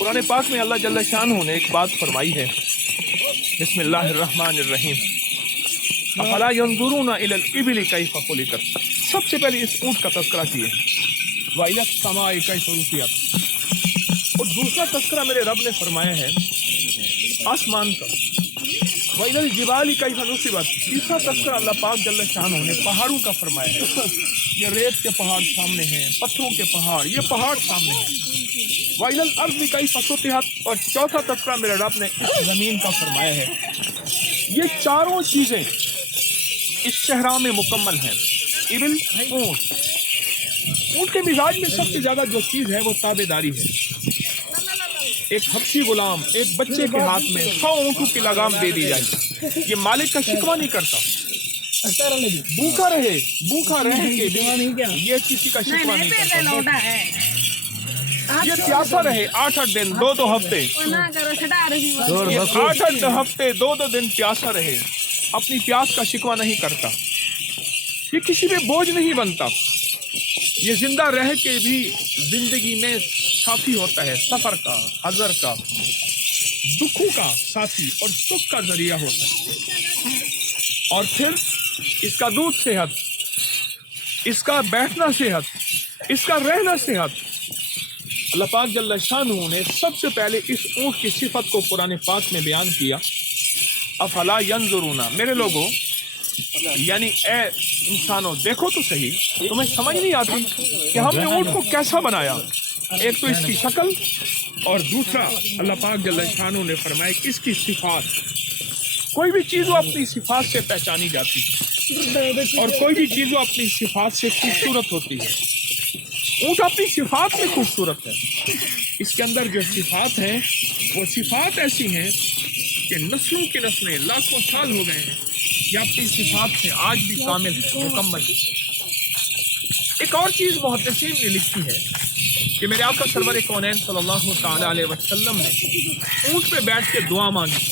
قرآن پاک میں اللہ جل شانہ نے ایک بات فرمائی ہے، بسم اللہ الرحمن الرحیم، افلا ينظرون الى الابل کیف خلقت، سب سے پہلے اس اونٹ کا تذکرہ کیا ہے، وَإِلَى السَّمَاءِ كَيْفَ رُفِعَتْ، اور دوسرا تذکرہ میرے رب نے فرمایا ہے آسمان کا، وَإِلَى الْجِبَالِ كَيْفَ نُصِبَتْ، تیسرا تذکرہ اللہ پاک جل شانہ نے پہاڑوں کا فرمایا ہے، یہ ریت کے پہاڑ سامنے ہیں، پتھروں کے پہاڑ، یہ پہاڑ سامنے ہیں، وَإِلَى الْأَرْضِ كَيْفَ سُطِحَتْ، اور چوتھا تذکرہ میرے رب نے اس زمین کا فرمایا ہے۔ یہ چاروں چیزیں اس صحرا میں مکمل ہیں، ابل، اونٹ۔ اونٹ کے مزاج میں سب سے زیادہ جو چیز ہے وہ تابع داری ہے۔ ایک حبشی غلام ایک بچے کے ہاتھ میں 100 اونٹوں کی لگام دے دی جائے، یہ مالک کا شکوہ نہیں کرتا، بھوکا رہے کے یہ کسی کا شکوہ نہیں کرتا، یہ پیاسا رہے 8 دن 2 ہفتے، یہ 8 ہفتے 2 دن پیاسا رہے، اپنی پیاس کا شکوہ نہیں کرتا، یہ کسی پہ بوجھ نہیں بنتا، یہ زندہ رہ کے بھی زندگی میں ساتھی ہوتا ہے، سفر کا، حضر کا، دکھوں کا ساتھی اور سکھ کا ذریعہ ہوتا ہے۔ اور پھر اس کا دودھ صحت، اس کا بیٹھنا صحت، اس کا رہنا صحت۔ اللہ پاک جل شانہ نے سب سے پہلے اس اونٹ کی صفت کو قرآن پاک میں بیان کیا، افلا ینظرون، میرے لوگوں یعنی اے انسانوں دیکھو تو صحیح، تمہیں سمجھ نہیں آتی کہ ہم نے اونٹ کو کیسا بنایا، ایک تو اس کی شکل اور دوسرا اللہ پاک جل شانہ نے فرمایا کہ اس کی صفات، کوئی بھی چیز وہ اپنی صفات سے پہچانی جاتی ہے اور کوئی بھی چیز وہ اپنی صفات سے خوبصورت ہوتی ہے۔ اونٹ اپنی صفات میں خوبصورت ہے، اس کے اندر جو صفات ہیں وہ صفات ایسی ہیں کہ نسلوں کی نسلیں لاکھوں سال ہو گئے ہیں، یہ اپنی صفات سے آج بھی کامل ہے، مکمل ہے۔ ایک اور چیز محدثین نے لکھی ہے کہ میرے آقا سرور کونین صلی اللہ تعالی علیہ وسلم نے اونٹ پہ بیٹھ کے دعا مانگی،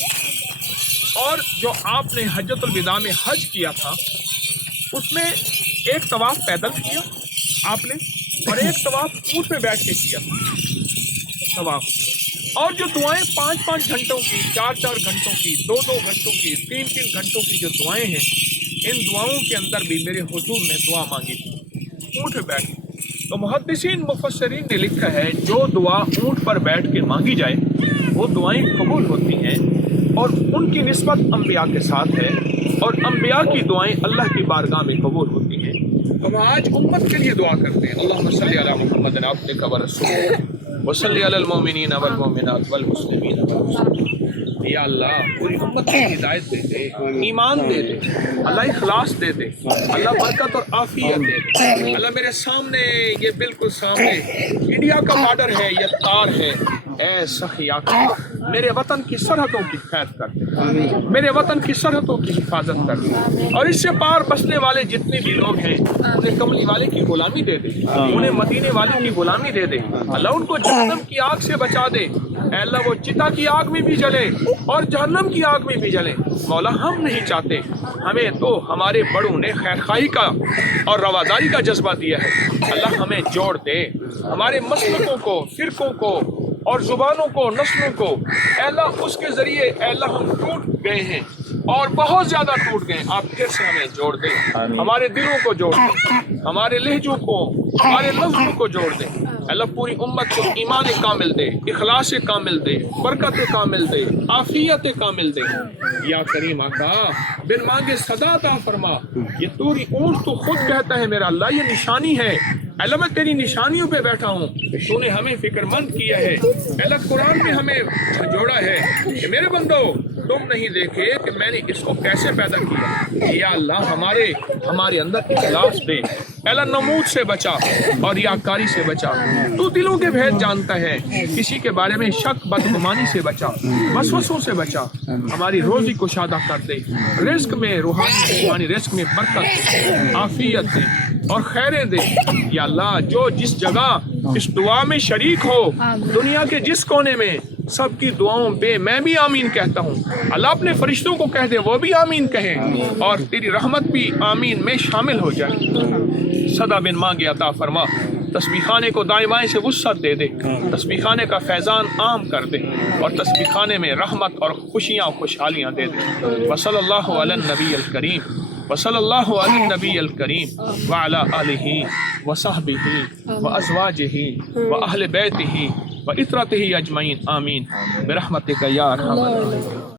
اور جو آپ نے حجۃ الوداع میں حج کیا تھا اس میں ایک طواف پیدل کیا آپ نے اور ایک طواف اونٹ پہ بیٹھ کے کیا طواف، اور جو دعائیں 5 گھنٹوں کی، 4 گھنٹوں کی، 2 گھنٹوں کی، 3 گھنٹوں کی جو دعائیں ہیں، ان دعاؤں کے اندر بھی میرے حضور نے دعا مانگی تھی اونٹ پہ بیٹھ کے۔ تو محدثین مفسرین نے لکھا ہے جو دعا اونٹ پر بیٹھ کے مانگی جائے وہ دعائیں قبول ہوتی ہیں، اور ان کی نسبت انبیاء کے ساتھ ہے، اور انبیاء کی دعائیں اللہ کی بارگاہ میں قبول ہوتی ہیں۔ ہم آج امت کے لیے دعا کرتے ہیں، اللہم صلی علی محمد عبدک ورسولک وصلی علی المؤمنین والمؤمنات والمسلمین والمسلمات۔ یا اللہ پوری امت کو ہدایت دے دے، ایمان دے دے، اللہ اخلاص دے دے، اللہ برکت اور عافیت دے دے۔ اللہ میرے سامنے، یہ بالکل سامنے انڈیا کا بارڈر ہے، یہ تار ہے، اے سخی آقا میرے وطن کی سرحدوں کی حفاظت کر دے، میرے وطن کی سرحدوں کی حفاظت کر دے، اور اس سے پار بسنے والے جتنے بھی لوگ ہیں انہیں کملی والے کی غلامی دے دے، انہیں مدینے والے کی غلامی دے دے، اللہ ان کو جہنم کی آگ سے بچا دے، اے اللہ وہ چتا کی آگ میں بھی جلے اور جہنم کی آگ میں بھی جلے۔ مولا ہم نہیں چاہتے، ہمیں تو ہمارے بڑوں نے خیر خواہی کا اور رواداری کا جذبہ دیا ہے، اللہ ہمیں جوڑ دے، ہمارے مسلکوں کو، فرقوں کو اور زبانوں کو، نسلوں کو، اے اللہ اس کے ذریعے اے اللہ ہم ٹوٹ گئے ہیں اور بہت زیادہ ٹوٹ گئے، آپ پھر سے ہمیں جوڑ دیں، ہمارے دلوں کو جوڑ دیں، ہمارے لہجوں کو، ہمارے لفظوں کو جوڑ دیں، اللہ پوری امت کو ایمان کامل دے، اخلاص کامل دے، برکت کامل دے، عافیت کامل دے۔ یا کریم آقا بن مانگے صدا عطا فرما، یہ توری اونٹ تو خود کہتا ہے میرا اللہ یہ نشانی ہے، اللہ میں تیری نشانیوں پہ بیٹھا ہوں، تو نے ہمیں فکر مند کیا ہے، اللہ قرآن میں ہمیں جوڑا ہے کہ میرے بندو تم نہیں دیکھے کہ میں نے اس کو کیسے پیدا کیا۔ یا اللہ ہمارے اندر اخلاص دے، اللہ نمود سے بچا اور ریاکاری سے بچا، تو دلوں کے بھید جانتا ہے، کسی کے بارے میں شک بدگمانی سے بچا، وسوسوں سے بچا، ہماری روزی کشادہ کر دے، رزق میں روحانی رزق میں برکت، عافیت دے اور خیریں دے۔ یا اللہ جو جس جگہ اس دعا میں شریک ہو، دنیا کے جس کونے میں، سب کی دعاؤں پہ میں بھی آمین کہتا ہوں، اللہ اپنے فرشتوں کو کہہ دے وہ بھی آمین کہیں، اور تیری رحمت بھی آمین میں شامل ہو جائے۔ صدا بن مانگے عطا فرما۔ تسبیح خانے کو دائیں بائیں سے وسعت دے دے، تسبیح خانے کا فیضان عام کر دے، اور تسبیح خانے میں رحمت اور خوشیاں و خوشحالیاں دے دے۔ وصلی اللہ علی النبی الکریم، وصلی اللہ علی النبی الکریم وعلی آلہ وصحبہ وازواجہ واہل بیتہ وعطرتہ اجمعین، آمین برحمتک یا ارحم الراحمین۔